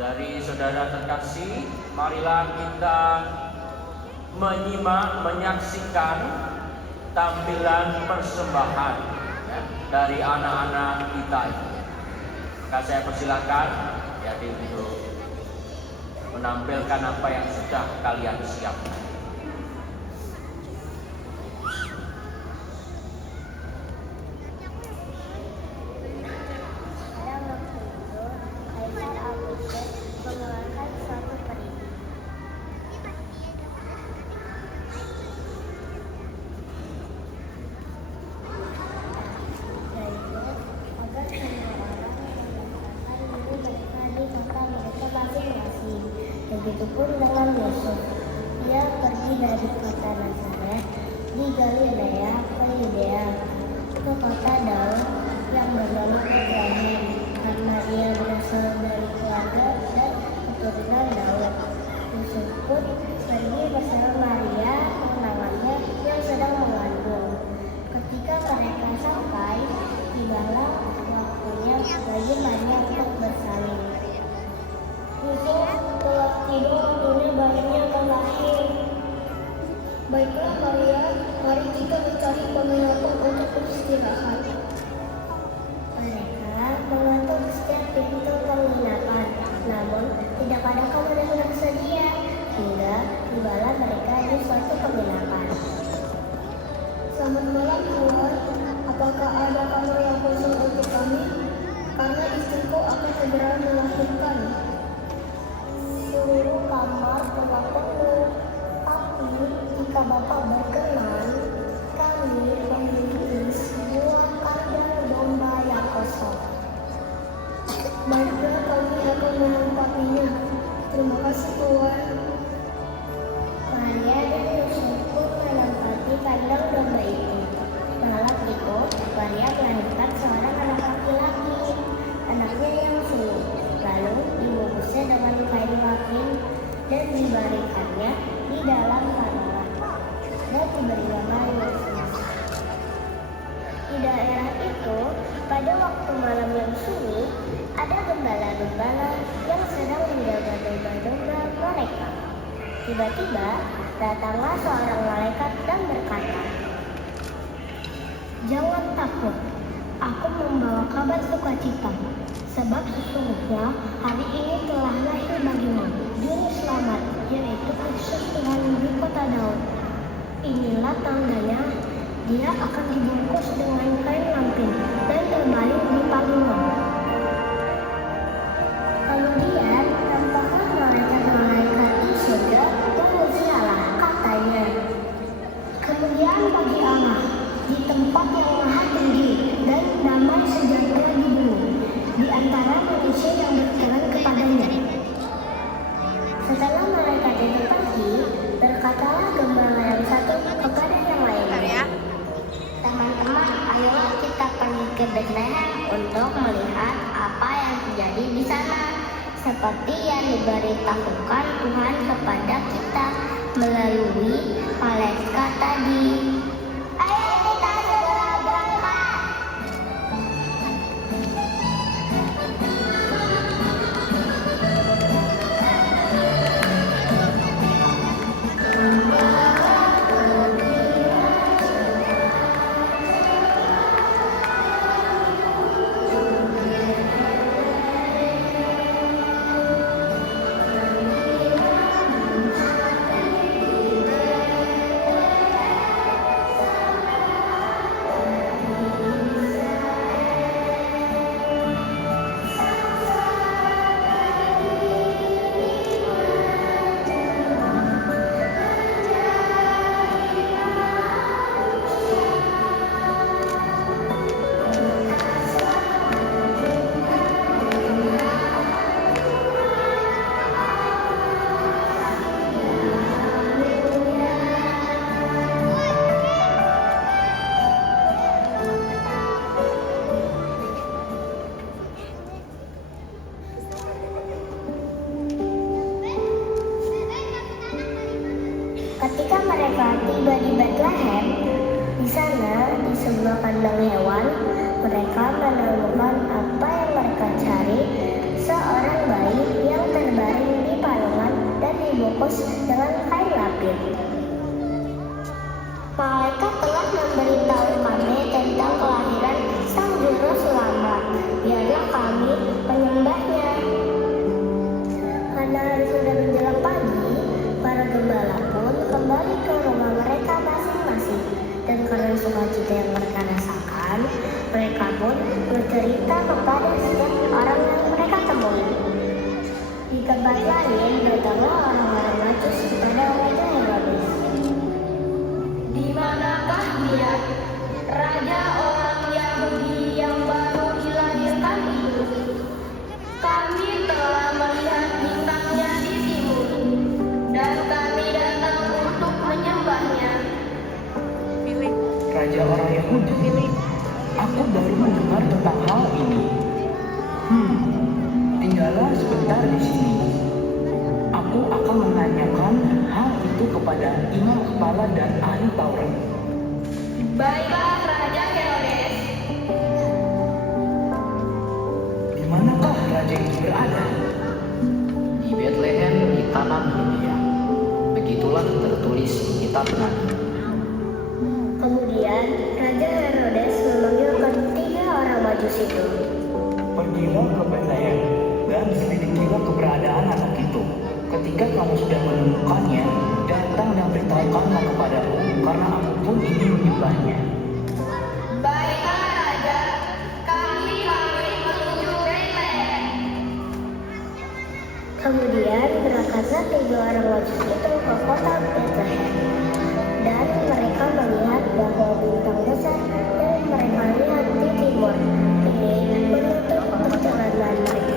Dari saudara terkasih, marilah kita menyaksikan tampilan persembahan dari anak-anak kita ini. Maka saya persilakan ya untuk menampilkan apa yang sudah kalian siapkan. Begitupun dengan Yusuf, ia pergi dari kota Nazaret di Galilea ke Yudea, ke kota Daud yang bernama Bethlehem, karena ia berasal dari keluarga dan keturunan Daud. Yusuf pun pergi bersama Maria, tunangannya yang sedang mengandung. Ketika mereka sampai, tibalah waktunya bagi Maria untuk bersalin. Yusuf telah tidur waktunya bayinya akan lahir. Baiklah Maria, mari kita mencari penginapan untuk beristirahat. Mereka mengetuk setiap pintu penginapan, namun tidak ada kamar yang tersedia. Hingga tibalah mereka di suatu penginapan. Selamat malam Tuan, apakah ada kamar yang kosong untuk kami? Karena istriku akan segera melahirkan. Seluruh kamar telah penuh, tapi jika Bapak berkenan, kami memiliki sebuah kandang domba yang kosong. Baiklah, kami akan menempatinya. Terima kasih Tuan. Maria dan Yusuf pun menempati kandang domba itu. Malam itu, Maria melahirkan seorang anak laki-laki, anaknya yang sulung. Lalu dibungkusnya dengan kain lapin dan diberikannya di dalam kandang dan diberi nama Yesus. Di daerah itu, pada waktu malam yang sunyi, ada gembala-gembala yang sedang menjaga domba-domba mereka. Tiba-tiba datanglah seorang malaikat dan berkata, "Jangan takut, aku membawa kabar sukacita, sebab sesungguhnya hari ini telah lahir bagimu Juru Selamat, yaitu Kristus Tuhan di kota Daud. Inilah tandanya, dia akan dibungkus dengan kain lampin dan terbaring di panggung." Kemudian nampaklah malaikat-malaikat di surga memuji Allah, katanya, "Kemuliaan bagi Allah di tempat yang maha tinggi dan damai sejahtera di bumi di antara manusia yang berjalan kepadanya." Setelah malaikat itu pergi, berkatalah gembala yang satu kepada yang lainnya, "Teman-teman, ayolah kita pergi ke Bethlehem untuk melihat apa yang terjadi di sana, seperti yang diberitahukan Tuhan kepada kita melalui malaikat tadi." Ayo kita segera berangkat. Ketika mereka tiba di Bethlehem, di sana di sebuah kandang hewan, mereka menemukan apa yang mereka cari, seorang bayi yang pun bercerita kepada setiap orang yang mereka temui. Di tempat lain, datanglah orang-orang Majus kepada Raja Herodes. Di manakah dia, raja orang Yahudi yang baru dilahirkan itu? Kami telah melihat bintangnya di timur, dan kami datang untuk menyembahnya. Raja orang Yahudi. Aku baru mendengar tentang hal ini. Tinggallah sebentar di sini. Aku akan menanyakan hal itu kepada imam kepala dan ahli Taurat. Baiklah, Raja Herodes. Di manakah raja itu berada? Di Bethlehem di tanah Yudea. Begitulah tertulis di kitab Nabi. Kemudian Raja Herodes memanggil ketiga orang Majus itu. Pergilah ke Bethlehem dan selidikilah keberadaan anak itu. Ketika kamu sudah menemukannya, datang dan beritahukanlah kepadaku, karena aku pun ingin menyembahnya. Baiklah, Raja. Kami menuju Bethlehem. Kemudian berangkatlah tiga orang Majus itu ke kota Bethlehem. Dan mereka melihat bahwa bintang besar yang mereka lihat di timur ini menutup perjalanan mereka.